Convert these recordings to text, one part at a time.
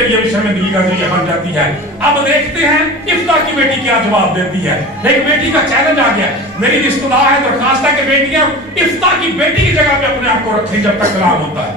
के लिए भी शर्मिंदगी का जरिया बन जाती है। अब देखते हैं इफ्ता की बेटी क्या जवाब देती है। एक बेटी का चैलेंज आ गया, मेरी रिश्तेदार है दरखास्त है कि बेटियां इफ्ता की बेटी की जगह पे अपने आप को रखें जब तक कलाम होता है।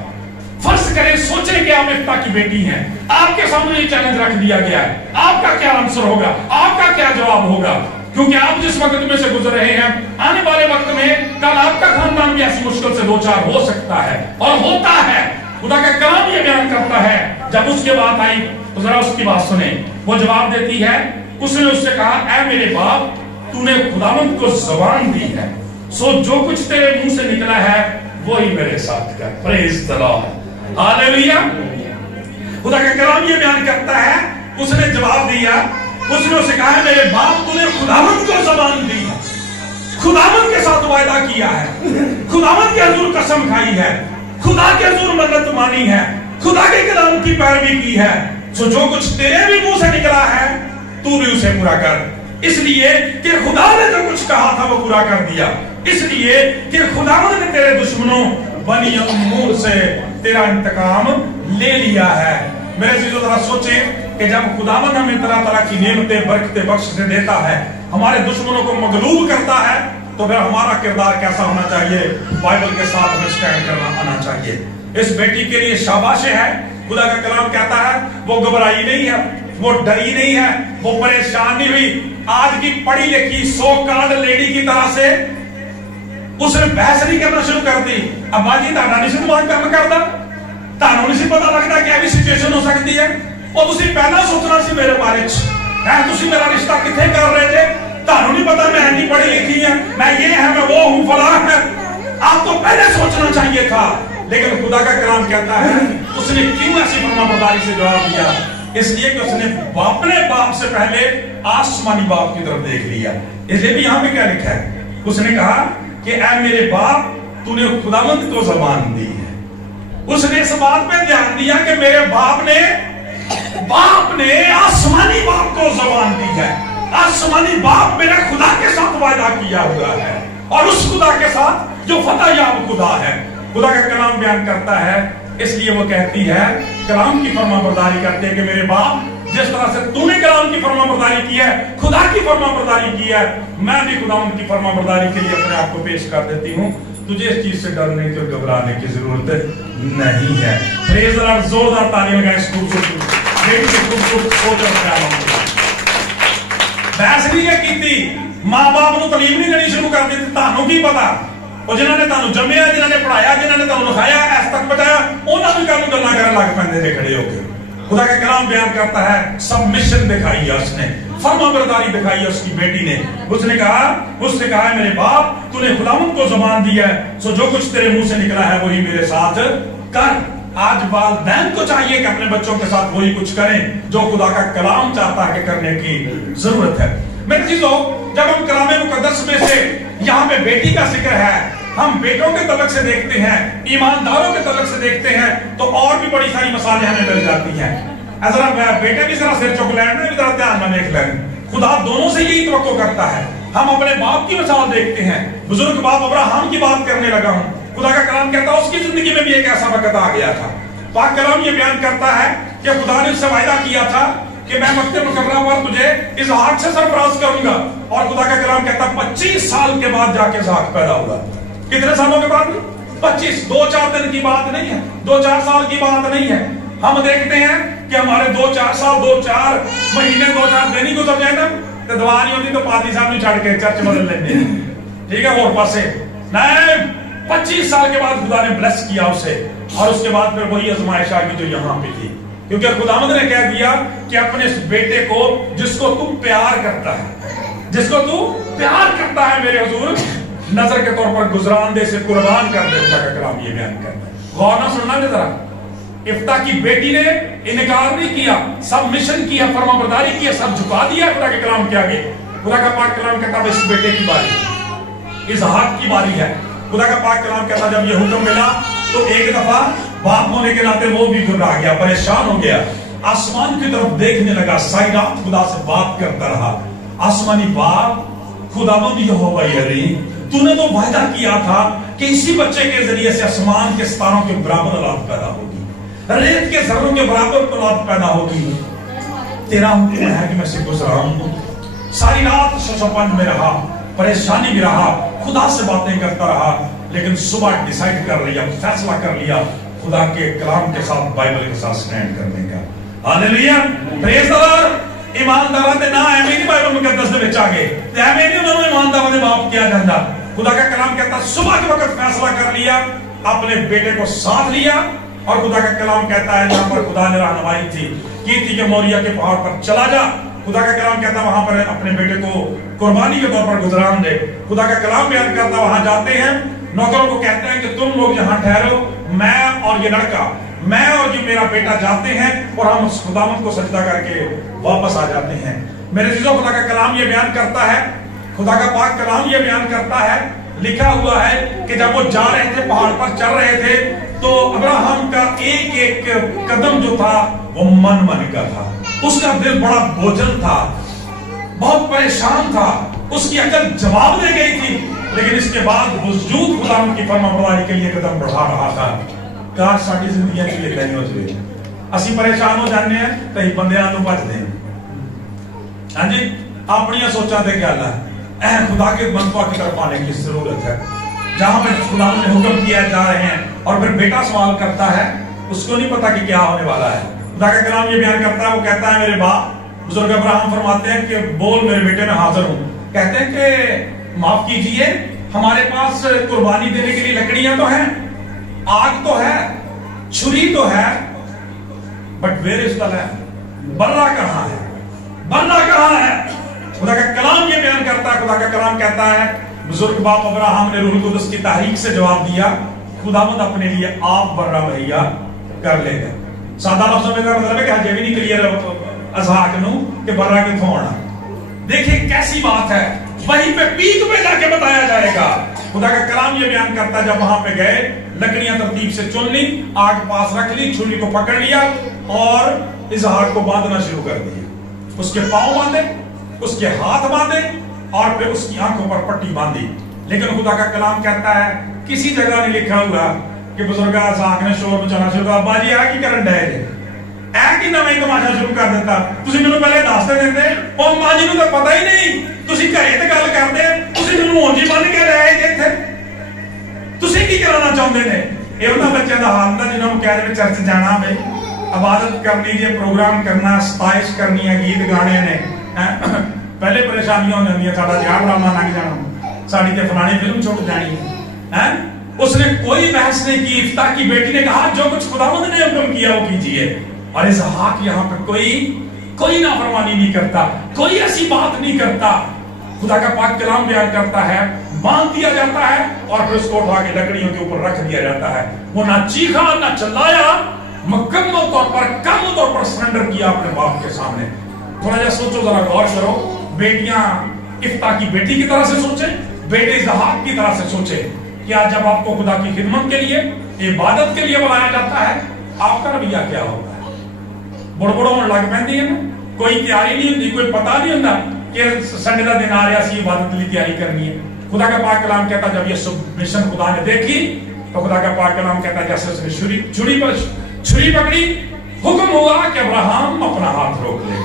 फर्ज करें, सोचें कि आप इफ्ता की बेटी हैं, आपके सामने ये चैलेंज रख दिया गया है, आपका क्या आंसर होगा, आपका क्या जवाब होगा? क्योंकि आप जिस वक्त में से गुजर रहे हैं, आने वाले वक्त में कल आपका खानदान भी ऐसी मुश्किल से दो चार हो सकता है और होता है। खुदा का कलाम ये बयान करता है, जब उसके बात आई तो जरा उसकी बात सुने। वो जवाब देती है, उसने उससे कहा, ऐ मेरे बाप, तूने खुदावंद को ज़बान दी है, सो जो कुछ तेरे मुंह से निकला है वही मेरे साथ कर। Praise the Lord, hallelujah. खुदा का कलाम ये बयान करता है, उसने जवाब दिया, उसने उसे कहा, मेरे बाप, तूने खुदावंद को ज़बान दी है, खुदावंद के साथ वायदा किया है, खुदावंद के हुजूर कसम खाई है, खुदा के हुजूर मन्नत मानी है, खुदा के कलाम की पैरवी की है, सो जो कुछ तेरे भी मुंह से निकला है तू भी उसे पूरा कर। इसलिए कि खुदा ने जो कुछ कहा था वो पूरा कर दिया, इसलिए कि खुदावंद ने तेरे दुश्मनों बनी उम्मूर से तेरा इंतकाम ले लिया है। मेरे अजीजों, जरा सोचें कि जब खुदावंद हमें तरह तरह की नेमतें बरकतें बख्श से देता है, हमारे दुश्मनों को मगलूब करता है, तो फिर हमारा किरदार कैसा होना चाहिए? बाइबल के साथ हमें स्टैंड करना आना चाहिए। इस बेटी के लिए शाबाश है। खुदा का कलाम कहता है वो घबराई नहीं है, वो डरी नहीं है, वो परेशान नहीं हुई। आज की पढ़ी लिखी सो कॉल्ड लेडी की तरह से उसने बहस नहीं करना शुरू कर दी। अब्बा जी ताड़ा नहीं दिमाग काम करता, तानू नहीं पता लगता क्या भी सिचुएशन हो सकती है। और तुसी पहला सोचना सी मेरे बारे च, तुसी मेरा रिश्ता किथे कर रहे थे, तानू नहीं पता मैं नहीं पढ़ी लिखी है, मैं ये है, मैं वो हूं, फलां है। आप तो पहले सोचना चाहिए था। लेकिन खुदा का कलाम कहता है उसने क्यों ऐसी फरमाबरदारी से जवाब दिया? इसलिए कि उसने अपने बाप से पहले आसमानी बाप की तरफ देख लिया। इसलिए भी यहाँ पे क्या लिखा है? उसने कहा कि ऐ मेरे बाप, तूने खुदावंद को ज़बान दी है। उसने इस बात पे ध्यान दिया कि मेरे बाप ने आसमानी बाप को ज़बान दी है। आसमानी बाप मेरे खुदा के साथ वायदा किया हुआ है, और उस खुदा के साथ जो फतह याब खुदा है। खुदा का कलाम बयान करता है, इसलिए वो कहती है, कलाम की फरमाबरदारी करते हैं कि मेरे बाप, जिस तरह से तूने कलाम की फरमाबरदारी की है, खुदा की फरमाबरदारी की है, मैं भी खुदा की फरमाबरदारी के लिए अपने आप को पेश कर देती हूँ। तुझे इस चीज से डरने की और घबराने की जरूरत नहीं है। प्रेज़ द लॉर्ड, जोरदार ताली लगाएं इस खूबसूरत सोच और ख्यालों को। बहस नहीं है कीती, मां बाप को तालीम नहीं देनी शुरू कर दी। तानू की पता, और जिन्होंने तानू जम्मिया, जिन्होंने पढ़ाया, जिन्होंने तानू लिखाया, ऐस तक पहुंचाया, उन्होंने भी कानून गल्लां करन लग पैंदे ने खड़े होकर। खुदा का कलाम बयान करता है, सबमिशन दिखाई है उसने, फरमाबरदारी दिखाई है उसकी बेटी ने। उसने कहा मेरे बाप, तूने खुदावंद को ज़बान दी है, सो जो कुछ तेरे मुंह से निकला है वही मेरे साथ कर। आज वालिदैन को चाहिए कि अपने बच्चों के साथ वही कुछ करें जो खुदा का कलाम चाहता है कि करने की जरूरत है। मेरे चीजों, जब हम कलाम मुकद्दस में से यहाँ पे बेटी का जिक्र है, हम बेटों के तलक से देखते हैं, ईमानदारों के तलक से देखते हैं, तो और भी बड़ी सारी मसाले हमें मिल जाती हैं। जरा बेटे भी जरा सिर चुक लें, जरा ध्यान में देख लें। खुदा दोनों से यही तवक्को करता है। हम अपने बाप की मिसाल देखते हैं, बुजुर्ग बाप अब्राहम की बात करने लगा हूं। खुदा का कलाम कहता है उसकी जिंदगी में भी एक ऐसा वक्त आ गया था। पाक कलाम ये बयान करता है कि खुदा ने उससे वायदा किया था कि मैं मक्के मुकर्रमा पर तुझे इसहाक से सरफराज करूंगा, और खुदा का कलाम कहता है 25 साल के बाद जाके इसहाक पैदा हुआ। कितने सालों के बाद? 25। 2-4 दिन की बात नहीं है, 2-4 साल की बात नहीं है। हम देखते हैं कि हमारे 2-4 साल, 2-4 महीने, 2-4 दिन ही गुजर जाए ना, तो दवा नहीं होती तो पादरी साहब नहीं छड़ के चर्च बदल लेते हैं, ठीक है, और पासे नहीं। 25 साल के बाद खुदा ने ब्लेस किया उसे, और उसके बाद फिर वही आजमाइश आ गई जो यहाँ पे थी, क्योंकि खुदावंद ने कह दिया कि अपने इस बेटे को जिसको तू प्यार करता है, जिसको तू प्यार करता है मेरे हुजूर, नजर के तौर पर गुजरान दे से कुर्बान कर दे। खुदा का कलाम ये बयान करता है। गौर ना सुनना जरा, इफ्ता की बेटी ने इनकार नहीं किया, सब मिशन किया, फरमाबरदारी किया, सब झुका दिया खुदा के कलाम के आगे। खुदा का पाक कलाम कहता है इस बेटे की बारी, इसहाक की बारी है। खुदा का पाक कलाम कहता जब ये हुक्म मिला तो एक दफा बाप होने के नाते वो भी घबरा गया, परेशान हो गया, आसमान की तरफ देखने लगा, सारी रात खुदा से बात करता रहा। आसमानी बाप, खुदावंद यहोवा यरी, तूने तो वायदा किया था कि इसी बच्चे के जरिए से आसमान के सितारों के बराबर औलाद पैदा होगी। रेत के जर्रों के बराबर औलाद पैदा होगी। तेरा हुक्म है कि मैं से गुजरा हूं। सारी रात शशोपन में रहा, परेशानी में रहा, खुदा से बातें करता रहा, लेकिन सुबह डिसाइड कर लिया, फैसला कर लिया खुदा के कलाम के साथ, बाइबल के साथ स्टैंड करने का। Hallelujah, praise the Lord. ईमानदारां दे ना एवें नहीं बाइबल मुकद्दस दे विच आ गए, ते एवें नहीं उन्होंने ईमानदारां दे बाप किया जाता। खुदा का कलाम कहता सुबह के वक्त फैसला कर लिया, अपने बेटे को साथ लिया, और खुदा का कलाम कहता है यहाँ पर खुदा ने रहनुमाई थी कि मोरिया के पहाड़ पर चला जा। खुदा का कलाम कहता वहां पर अपने बेटे को कुर्बानी के तौर पर गुजरान दे। खुदा का कलाम बयान करता वहां जाते हैं, नौकरों को कहते हैं कि तुम लोग यहाँ ठहरो, मैं और ये लड़का, मैं और ये मेरा बेटा जाते हैं, और हम उस खुदावंद को सजदा करके वापस आ जाते हैं। मेरे चीजों, खुदा का कलाम ये बयान करता है, खुदा का पाक कलाम ये बयान करता है, लिखा हुआ है कि जब वो जा रहे थे, पहाड़ पर चल रहे थे, तो अब्राहम का एक एक कदम जो था वो मन का था। उसका दिल बड़ा बोझल था, बहुत परेशान था, उसकी अकल जवाब दे गई थी, लेकिन इसके बाद वजूद खुदावंद की फरमाबरदारी के लिए कदम बढ़ा रहा था। काश साडी जिंदगी च लिखा नहीं हो जाए, असि परेशान हो जाने हैं कई बंदियां नूं भजदे हैं। हां जी, अपनी सोचा ते गल है, खुदा के मनपा की तरफ आने की जरूरत है। जहां पे खुदा ने हुक्म किया जा रहे हैं, और फिर बेटा सवाल करता है, उसको नहीं पता कि क्या होने वाला है। खुदा का कलाम ये बयान करता है, वो कहता है मेरे बाप बुजुर्ग अब्राहम फरमाते हैं कि बोल मेरे बेटे मैं हाजिर हूं। कहते हैं कि माफ कीजिए, हमारे पास कुर्बानी देने के लिए लकड़ियां तो हैं, आग तो है, छुरी तो है, but where is the lamb? बर्रा कहां है? बर्रा कहां है? खुदा का कलाम ये बयान करता है, खुदा का कलाम कहता है, बुजुर्ग बाप अब्राहम ने रूह कुदस की तहरीक से जवाब दिया, खुदावंद अपने लिए आप बर्रा मुहैया कर लेगा। सादा लफ्ज़ों में मतलब है कि हजे भी नहीं क्लियर अज़हाक नू कि बर्रा किथों आना। देखिए कैसी बात है, वहीं पे पीक पे जाके बताया जाएगा। खुदा का कलाम ये बयान करता है, जब वहां पे गए, लकड़ियां तरतीब से चुन ली, आग पास रख ली, छुरी को पकड़ लिया, और इज़हाक को बांधना शुरू कर दिया। उसके पांव बांधे, उसके हाथ बांधे, और फिर उसकी आंखों पर पट्टी बांधी। लेकिन खुदा का कलाम कहता है, किसी जगह नहीं लिखा हुआ कि बुजुर्ग इज़हाक ने शोर मचाना शुरू कर, बाजी आ की करन डे ऐ कि नवां तमाशा शुरू कर दिता, तुसीं मैनूं पहले दस दे दिंदे, ओ मां जी नूं तां पता ही नहीं, तुसीं घरे ते गल करदे, तुसीं मैनूं ਉਂਝ ਹੀ बन के ले आए जे इत्थे, तुसीं की कराना चाहुंदे ने? ਇਹ ਉਹਨਾਂ ਬੱਚਿਆਂ ਦਾ ਹਾਲ ਹੁੰਦਾ ਜਿਨ੍ਹਾਂ ਨੂੰ ਕਹਿ ਦੇ ਚਰਚ ਜਾਣਾ ਵੇ, इबादत करनी जे, प्रोग्राम करना, सताइश करनी है, गीत गाने ने, पहले परेशानियां हो जांदियां, साडा ध्यान ड्रामा लंघ जाना, साडी ते फलानी फिल्म छुट जानी है। उसने कोई बहस नहीं की, इफ्ता की बेटी ने कहा जो कुछ खुदावंद ने हुक्म किया वो कीजिए। और इज़हाक यहाँ पर कोई नाफरमानी नहीं करता, कोई ऐसी बात नहीं करता। खुदा का पाक कलाम बयान करता है, बांध दिया जाता है, और फिर उसको उठा के लकड़ियों के ऊपर रख दिया जाता है। वो ना चीखा ना चिल्लाया, मुकम्मल तौर पर, कामल तौर पर सरेंडर किया अपने बाप के सामने। थोड़ा सा सोचो, जरा गौर करो, बेटियां इफ्ता की बेटी की तरह से सोचे, बेटे इज़हाक की तरह से सोचे। क्या जब आपको खुदा की खिदमत के लिए, इबादत के लिए बुलाया जाता है, आपका रवैया क्या होगा? बुड़बुड़ होने लग पैंदी है ना, कोई तैयारी नहीं होती, कोई पता नहीं होता कि संडे का दिन आ रहा सी, इबादत के लिए तैयारी करनी है। खुदा का पाक कलाम कहता जब ये सबमिशन खुदा ने देखी, तो खुदा का पाक कलाम कहता जैसे उसने छुरी पकड़ी, हुक्म हुआ कि अब्राहम अपना हाथ रोक ले,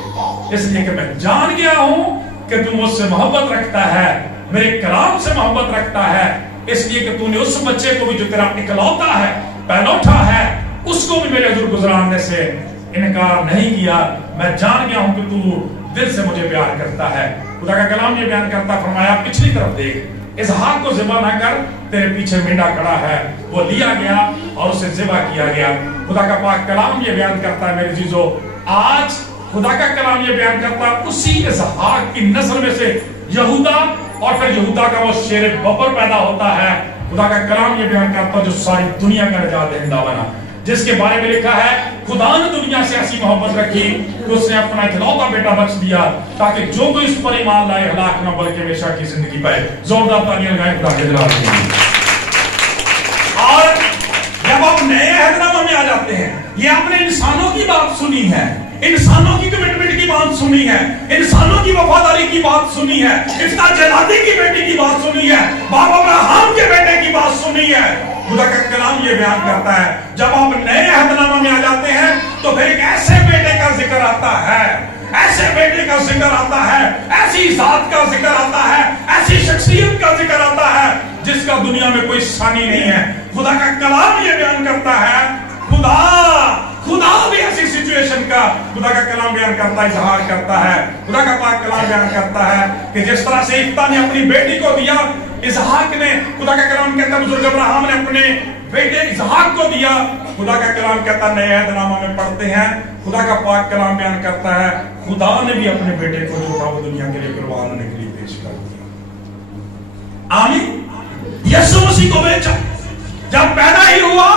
इसलिए कि मैं जान गया हूं कि तू मुझसे मोहब्बत रखता है, मेरे कलाम से मोहब्बत रखता है, इसलिए कि तूने उस बच्चे को भी जो तेरा इकलौता है, पहलौठा है, उसको भी मेरे हुजूर गुजराने से इनकार नहीं किया। मैं जान गया हूं कि तू दिल से मुझे प्यार करता है। खुदा का कलाम ये बयान करता, फरमाया पिछली तरफ देख, इज़हाक को ज़िबा ना कर, तेरे पीछे मेंढा खड़ा है। वो लिया गया और उसे ज़िबा किया गया। खुदा का पाक कलाम ये बयान करता है, मेरे चीजों, आज खुदा का कलाम ये बयान करता है, उसी इज़हाक की नस्ल में से यहूदा, और फिर यहूदा का वो शेर बबर पैदा होता है। खुदा का कलाम ये बयान करता है जो सारी दुनिया का निजात दहिंदा बना, जिसके बारे में लिखा है खुदा ने दुनिया से ऐसी मोहब्बत रखी कि उसने अपना इकलौता बेटा बख्श दिया, ताकि जो कोई इस पर ईमान लाए हलाक न बल्कि हमेशा की जिंदगी पाए। जोरदार तालियां लगाएं खुदा के जलाल के लिए। और जब आप नए अहदनामा में आ जाते हैं, ये आपने इंसानों की बात सुनी है, इंसानों की कमिटमेंट की बात सुनी है, इंसानों की वफादारी की बात सुनी है, इफ्ता जलादी की बेटी की बात सुनी है, बाप अब्राहम के बेटे की बात सुनी है। खुदा का कलाम ये बयान करता है, जब आप नए अहदनामा में आ जाते हैं तो फिर एक ऐसे बेटे का जिक्र आता है, ऐसे बेटे का जिक्र आता है, ऐसी जात का जिक्र आता है, ऐसी शख्सियत का जिक्र आता है जिसका दुनिया में कोई सानी नहीं है। खुदा का कलाम ये बयान करता है, खुदा भी ऐसी सिचुएशन का खुदा का कलाम बयान करता है, इजहार करता है। खुदा का पाक कलाम बयान करता है कि जिस तरह से इफ्ता ने अपनी बेटी को दिया, इसहाक ने, खुदा का कलाम कहता है बुजुर्ग अब्राहम ने अपने बेटे इसहाक को दिया। खुदा का कलाम कहता है, नए अहदनामा में पढ़ते हैं, खुदा का पाक कलाम बयान करता है, खुदा ने भी अपने बेटे को जो था वो दुनिया के लिए कुर्बान होने के लिए पेश कर दिया। आमीन। यीशु मसीह को बेचा, जब पैदा ही हुआ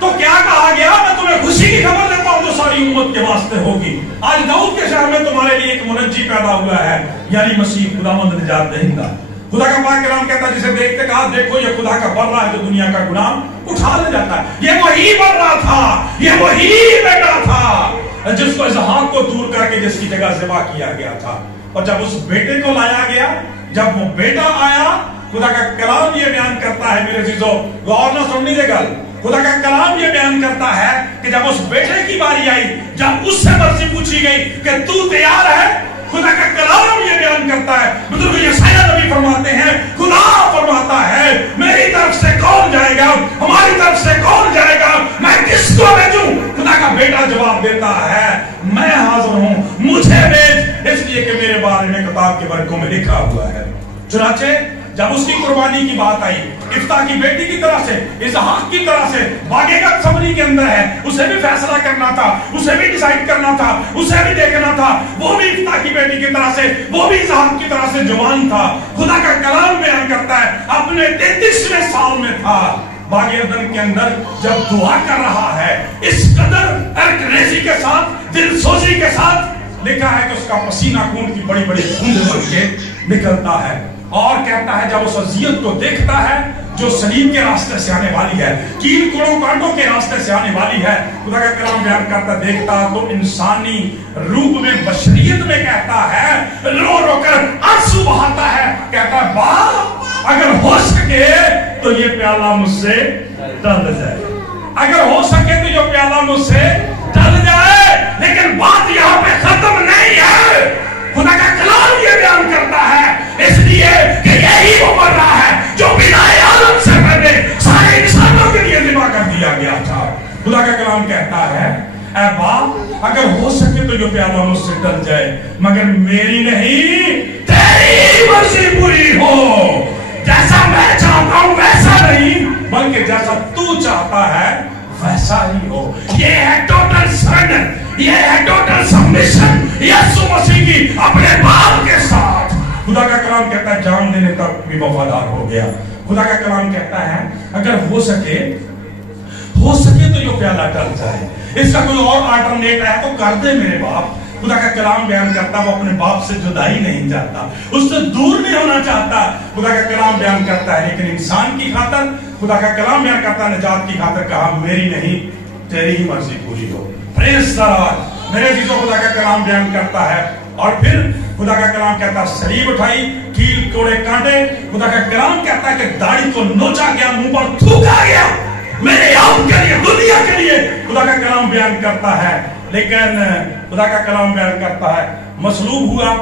तो क्या कहा गया, मैं तुम्हें खुशी की खबर देता हूं जो सारी उम्मत के वास्ते होगी। आज दाऊद के शहर में तुम्हारे लिए एक मुनज्जी पैदा हुआ है, यानी मसीह, खुदावंद निजात दहिंदा। खुदा का पाक कलाम कहता है, जिसे देखते कहा देखो ये खुदा का बर्रा है जो दुनिया का गुनाह उठा ले जाता है। ये वही बर्रा था, ये वही बेटा था जिसको इसहाक को दूर करके जिसकी जगह ज़िबा किया गया था। और जब उस बेटे को लाया गया, जब वो बेटा आया, खुदा का कलाम ये बयान करता है, मेरे अजीजों गौर ना सुन लीजिए गल, खुदा का कलाम ये बयान करता है कि जब उस बेटे की बारी आई, जब उससे मर्जी पूछी गई कि तू तैयार है, खुदा का कलाम ये बयान करता है, बुजुर्ग यशायाह नबी फरमाते हैं, खुदा फरमाता है मेरी तरफ से कौन जाएगा, हमारी तरफ से कौन जाएगा, मैं किसको भेजूं। खुदा का बेटा जवाब देता है, मैं हाजिर हूं, मुझे भेज, इसलिए कि मेरे बारे में किताब के वर्गों में लिखा हुआ है। चुनाचे जब उसकी कुर्बानी की बात आई, इफ्ता की बेटी की तरह से, इसहाक की तरह से, बागेगा समरी के अंदर है, उसे भी फैसला करना था, उसे भी डिसाइड करना था, उसे भी देखना था। वो भी इफ्ता की बेटी की तरह से, वो भी इसहाक की तरह से जवान था। खुदा का कलाम बयान करता है, अपने 33वें साल में था, बागे अदन के अंदर जब दुआ कर रहा है, इस कदर अर्करेजी के साथ, दिलसोजी के साथ, लिखा है कि उसका पसीना खून की बड़ी बड़ी बूंदें बन के निकलता है। और कहता है जब उस अजियत को देखता है जो सलीब के रास्ते से आने वाली है, कील कोड़ों कांटों के रास्ते से आने वाली है, खुदा का कलाम बयान करता, देखता तो इंसानी रूप में, बशरियत में, कहता है, रो रो कर आंसू बहाता है, कहता है बाप अगर हो सके तो ये प्याला मुझसे टल जाए, अगर हो सके तो ये प्याला मुझसे टल जाए। लेकिन बात यहाँ पे खत्म नहीं है, खुदा का कलाम ये बयान करता है, इसलिए कि यही वो बर्रा है जो बिनाए आदम से पहले सारे इंसानों के लिए ज़िबा कर दिया गया था। खुदा का कलाम कहता है, ऐ बाप अगर हो सके तो ये प्याला मुझसे टल जाए, मगर मेरी नहीं तेरी मर्जी पूरी हो, जैसा मैं चाहता हूं वैसा नहीं, बल्कि जैसा तू चाहता है वैसा ही हो। ये है टोटल सरेंडर, ये है टोटल सबमिशन यीशु मसीह की अपने बाप के साथ। खुदा का कलाम कहता है जान देने तक भी वफादार हो गया। खुदा का कलाम कहता है अगर हो सके तो ये प्याला टल जाए, इसका कोई और अल्टरनेट है तो कर दे मेरे बाप। खुदा का कलाम बयान करता वो अपने बाप से जुदाई नहीं चाहता, उससे दूर नहीं होना चाहता। खुदा का कलाम बयान करता है लेकिन इंसान की खातर, खुदा का कलाम बयान करता है निजात की खातर कहा मेरी नहीं तेरी ही मर्जी पूरी हो। Praise the Lord. मेरे जीजों खुदा का कलाम बयान करता है और फिर खुदा का कलाम कहता है सलीब उठाई, कील कोड़े कांटे। खुदा का कलाम कहता है कि दाढ़ी को नोचा गया, मुंह पर थूका गया, मेरे आप के लिए, दुनिया के लिए। खुदा का कलाम बयान करता है, लेकिन खुदा का कलाम बयान करता है मसलूब हुआ,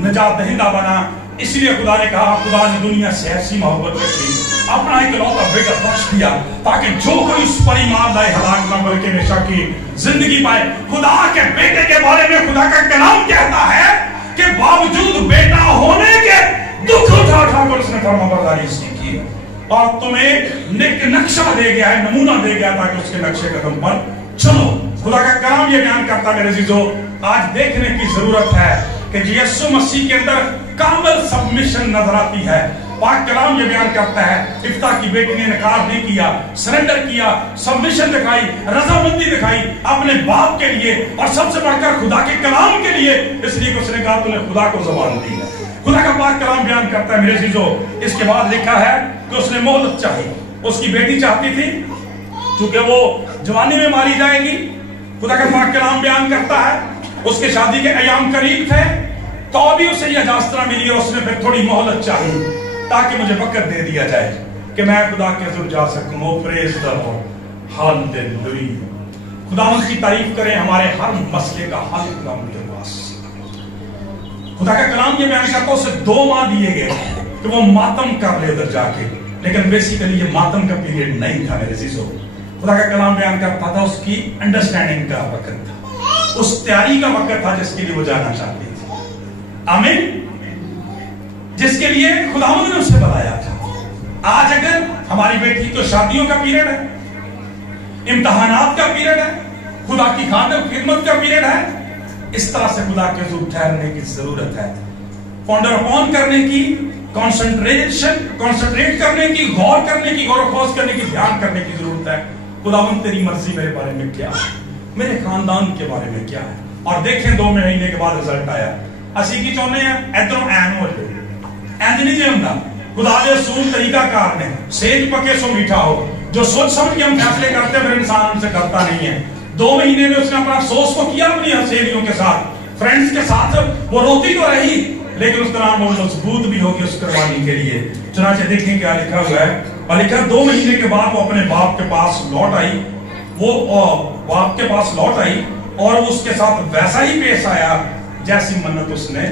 निजात दहिंदा बना। इसलिए खुदा ने कहा, खुदा ने दुनिया से ऐसी मोहब्बत रखी, अपना इकलौता बेटा बख्श दिया ताकि जो कोई उस पर ईमान लाए हलाक न बल्कि हमेशा की जिंदगी पाए। खुदा के बेटे के बारे में खुदा का कलाम कहता है कि बावजूद बेटा होने के दुख उठा कर उसने फरमाबरदारी सीखी और तुम्हें एक नक्शा दे गया है, नमूना दे गया ताकि उसके नक्शे कदम पर चलो। खुदा का कलाम ये बयान करता मेरे अजीजों, आज देखने की जरूरत है कि यीशु मसीह के अंदर कामिल सबमिशन नजर आती है। पाक कलाम ये बयान करता है इफ्ता की बेटी ने इनकार नहीं किया, सरेंडर किया, सबमिशन दिखाई, रजामंदी दिखाई अपने बाप के लिए और सबसे बढ़कर खुदा के कलाम के लिए, इसलिए उसने कहा तूने खुदा को ज़बान दी है। खुदा का पाक कलाम बयान करता है मेरे अजीजों, इसके बाद लिखा है कि उसने मोहलत चाही, उसकी बेटी चाहती थी क्योंकि वो जवानी में मारी जाएगी। खुदा का पाक कलाम बयान करता है उसके शादी के अयाम करीब थे तो भी उसे यह इजाजत मिली और उसने फिर थोड़ी मोहलत चाहिए ताकि मुझे वक्त दे दिया जाए। کہ میں خدا کے حضور جا سکوں. پریز دی لارڈ. ہاللیلویہ. خداوند کی تعریف کریں. ہمارے ہر مسئلے کا حل خداوند کے پاس. خدا کا کلام یہ بیان کرتا ہے اسے 2 ماہ دیے گئے کہ وہ ماتم کر لے ادھر جا کے، لیکن بیسیکلی یہ ماتم کا پیریڈ نہیں تھا میرے عزیزو. خدا کا کلام بیان کرتا تھا اس کی انڈرسٹینڈنگ کا وقت تھا، اس تیاری کا وقت تھا جس کے لیے وہ جانا چاہتے تھے. آمین. جس کے لیے خداوند نے اسے بلایا تھا. آج اگر ہماری بیٹی کو شادیوں کا پیریڈ ہے، امتحانات کا پیریڈ ہے، خدا کی خاطر خدمت کا پیریڈ ہے، اس طرح سے خدا کے حضور ٹھہرنے کی ضرورت ہے. پونڈر اپون کرنے کی، کنسنٹریٹ کرنے کی، غور کرنے کی، غور و خوض کرنے کی، دھیان کرنے کی ضرورت ہے. خداوند تیری مرضی میرے بارے میں کیا ہے، میرے خاندان کے بارے میں کیا ہے. اور دیکھیں 2 مہینے کے بعد رزلٹ آیا. اسی کی چاہنے ہیں ادھروں این ہو جائے اینج نہیں جی ہوں. خدا دے اصول طریقہ کار نے سیج پکے سو میٹھا ہو. جو سوچ سمجھ کے ہم فیصلے کرتے ہیں پھر انسان ان سے کرتا نہیں ہے. 2 مہینے میں اس نے اپنا افسوس کو کیا اپنی سہیلیوں کے ساتھ، فرینڈز کے ساتھ. وہ روتی تو رہی لیکن اس طرح وہ مضبوط بھی ہوگی اس قربانی کے لیے. چنانچہ دیکھیں کیا لکھا ہوا ہے. اور لکھا 2 مہینے کے بعد وہ اپنے باپ کے پاس لوٹ آئی. وہ باپ کے پاس لوٹ آئی اور اس کے ساتھ ویسا ہی پیش آیا جیسی منت اس نے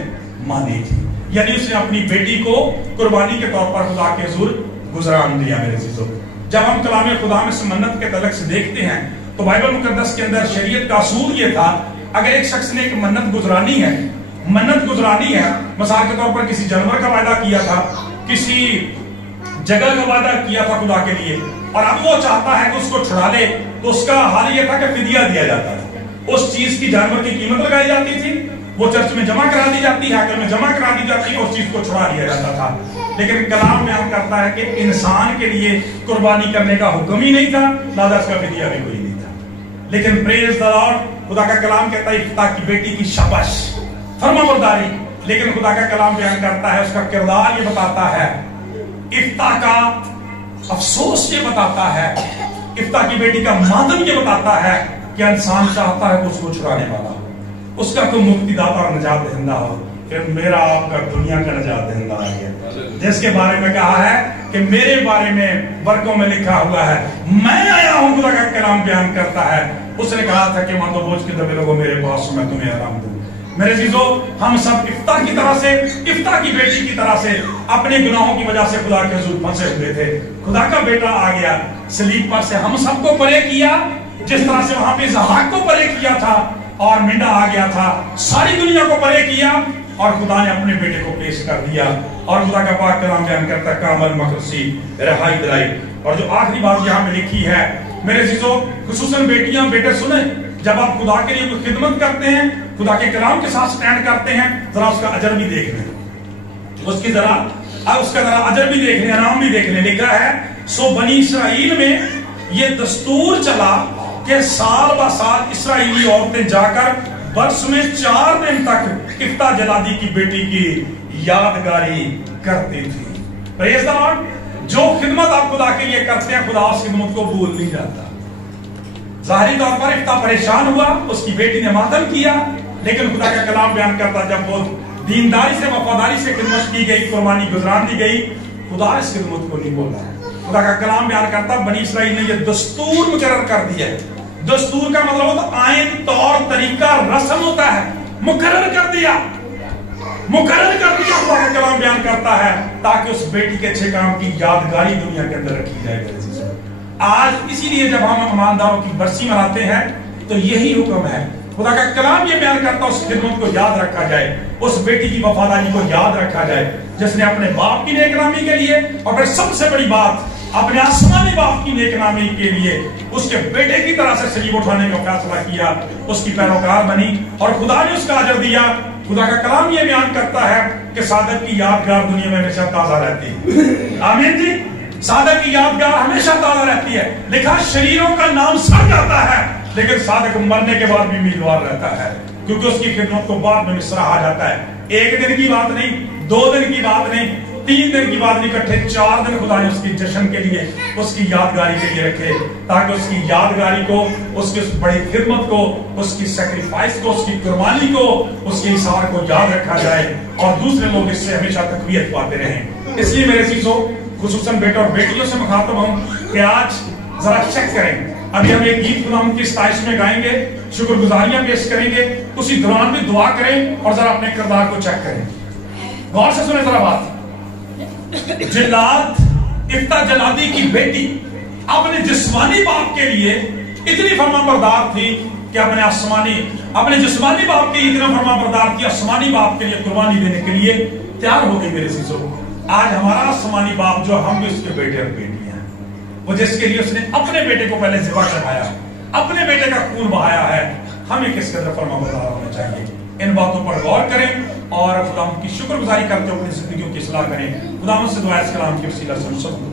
مانی تھی. یعنی اس نے اپنی بیٹی کو قربانی کے طور پر خدا کے حضور گزران دیا. میرے عزیزو، جب ہم کلام خدا میں سے منت کے تعلق سے دیکھتے ہیں تو بائبل مقدس کے اندر شریعت کا اصول یہ تھا، اگر ایک شخص نے ایک منت گزرانی ہے، مثال کے طور پر کسی جانور کا وعدہ کیا تھا، کسی جگہ کا وعدہ کیا تھا خدا کے لیے، اور اب وہ چاہتا ہے کہ اس کو چھڑا لے، تو اس کا حال یہ تھا کہ فدیہ دیا جاتا تھا. اس چیز کی جانور کی قیمت لگائی جاتی تھی، وہ چرچ میں جمع کرا دی جاتی، حاکم میں جمع کرا دی جاتی، اور اس چیز کو چھڑا لیا جاتا تھا. لیکن کلام بیان کرتا ہے کہ انسان کے لیے قربانی کرنے کا حکم ہی نہیں تھا، لہذا اس کا فدیہ بھی کوئی نہیں تھا. لیکن پریز دی لارڈ، خدا کا کلام کہتا ہے افتاح کی بیٹی کی شاباش، فرما برداری. لیکن خدا کا کلام بیان کرتا ہے، اس کا کردار یہ بتاتا ہے، افتاح کا افسوس یہ بتاتا ہے، افتاح کی بیٹی کا ماتم یہ بتاتا ہے کہ انسان چاہتا ہے کہ اس کو چھڑانے والا ہو، اس کا کوئی مکتی داتا اور نجات دہندہ ہو. پھر میرا آپ کا دنیا کا نجات دہندہ آ گیا، جس کے بارے میں کہا ہے کہ میرے بارے میں برکوں میں لکھا ہوا ہے میں آیا ہوں. خدا کا کلام بیان کرتا ہے، اس نے کہا تھا کہ ماں تو بوجھ کے دبے لوگوں میرے پاس میں تمہیں آرام دوں. میرے عزیزو، ہم سب افتاح کی طرح سے، افتاح کی بیٹی کی طرح سے اپنے گناہوں کی وجہ سے خدا کے حضور پھنسے ہوئے تھے. خدا کا بیٹا آ گیا صلیب پر سے، ہم سب کو پرے کیا، جس طرح سے وہاں پہ اسحاق کو پرے کیا تھا اور منڈا آ گیا تھا، ساری دنیا کو پرے کیا اور خدا نے اپنے بیٹے کو پیش کر دیا. اور خدا کا پاک کلام بیان کرتا ہے کامل مقدسی رہائی دلائی. اور جو آخری بات یہاں پہ لکھی ہے میرے عزیزو، خصوصاً بیٹیاں بیٹے سنیں، جب آپ خدا کے لیے کوئی خدمت کرتے ہیں، خدا کے کلام کے ساتھ سٹینڈ کرتے ہیں، ذرا اس کا اجر بھی دیکھ لیں، اس کا ذرا اجر بھی دیکھ لیں، انعام بھی دیکھ لیں. لکھا ہے سو بنی اسرائیل میں یہ دستور چلا کہ سال با سال اسرائیلی عورتیں جا کر برس میں 4 دن تک افتاح جلادی کی بیٹی کی یادگاری کرتی تھی. پریز دی لارڈ. جو خدمت آپ خدا کے لیے کرتے ہیں، خدا اس خدمت کو بھول نہیں جاتا. ظاہری طور پر افتاح پریشان ہوا، اس کی بیٹی نے ماتم کیا، لیکن خدا کا کلام بیان کرتا جب وہ دینداری سے، وفاداری سے خدمت کی گئی، قربانی گزران دی گئی، خدا اس خدمت کو نہیں بولا. خدا کا کلام بیان کرتا بنی اسرائیل نے یہ دستور مقرر کر دیا ہے. دستور کا مطلب ہوتا ہے آئین، طور طریقہ، رسم ہوتا ہے. مقرر کر دیا. خدا کا کلام بیان کرتا ہے تاکہ اس بیٹی کے اچھے کام کی یادگاری دنیا کے اندر رکھی جائے. آج اسی لیے جب ہم ایمانداروں کی برسی مناتے ہیں تو یہی حکم ہے. خدا کا کلام یہ بیان کرتا ہے اس خدمت کو یاد رکھا جائے، اس بیٹی کی وفاداری کو یاد رکھا جائے جس نے اپنے باپ کی نیک نامی کے لیے، اور پھر سب سے بڑی بات اپنے آسمانی باپ کی نیک نامی کے لیے اس کے بیٹے کی طرح سے صلیب اٹھانے کا فیصلہ کیا، اس کی پیروکار بنی اور خدا نے اس کا اجر دیا. خدا کا کلام یہ بیان کرتا ہے کہ صادق کی یادگار دنیا میں ہمیشہ تازہ رہتی ہے. آمین جی. صادق کی یادگار ہمیشہ تازہ رہتی ہے. لکھا شریروں کا نام سڑ جاتا ہے لیکن صادق مرنے کے بعد بھی امیدوار رہتا ہے، کیونکہ اس کی خدمت کو بعد میں سراہا جاتا ہے. 1 دن کی بات نہیں، 2 دن کی بات نہیں، 3 دن کی بات نہیں، اکٹھے 4 دن خدا نے اس کی جشن کے لیے، اس کی یادگاری کے لیے رکھے تاکہ اس کی یادگاری کو، اس کی اس بڑی خدمت کو، اس کی سیکریفائس کو، اس کی قربانی کو، اس کے اثار کو یاد رکھا جائے اور دوسرے لوگ اس سے ہمیشہ تقویت پاتے رہیں. اس لیے میرے عزیزو، खुसूसन बेटे और बेटियों से मुखातब हूं कि आज जरा चेक करें। अभी हम एक गीत खुदा की सताइश में गाएंगे, शुक्रगुजारियां पेश करेंगे, उसी दौरान भी दुआ करें और जरा अपने किरदार को चेक करें। गौर से सुने जरा बात। जिल्लाद इफ्ता जलादी की बेटी अपने जिस्मानी बाप के लिए इतनी फरमाबरदार थी कि अपने जिस्मानी बाप के इतना फरमाबरदार थी, आसमानी बाप के लिए कुर्बानी देने के लिए तैयार हो गई। मेरे सीसो, आज हमारा आसमानी बाप जो हम भी उसके बेटे और बेटियां हैं, वो जिसके लिए उसने अपने बेटे को पहले ज़िबा कराया, अपने बेटे का खून बहाया है, हमें किस कदर फरमाबरदार होना चाहिए। इन बातों पर गौर करें और खुदा की शुक्रगुजारी करते हुए अपनी जिंदगियों की इस्लाह करें। खुदा से दुआ इस कलाम की वसीला से हम सब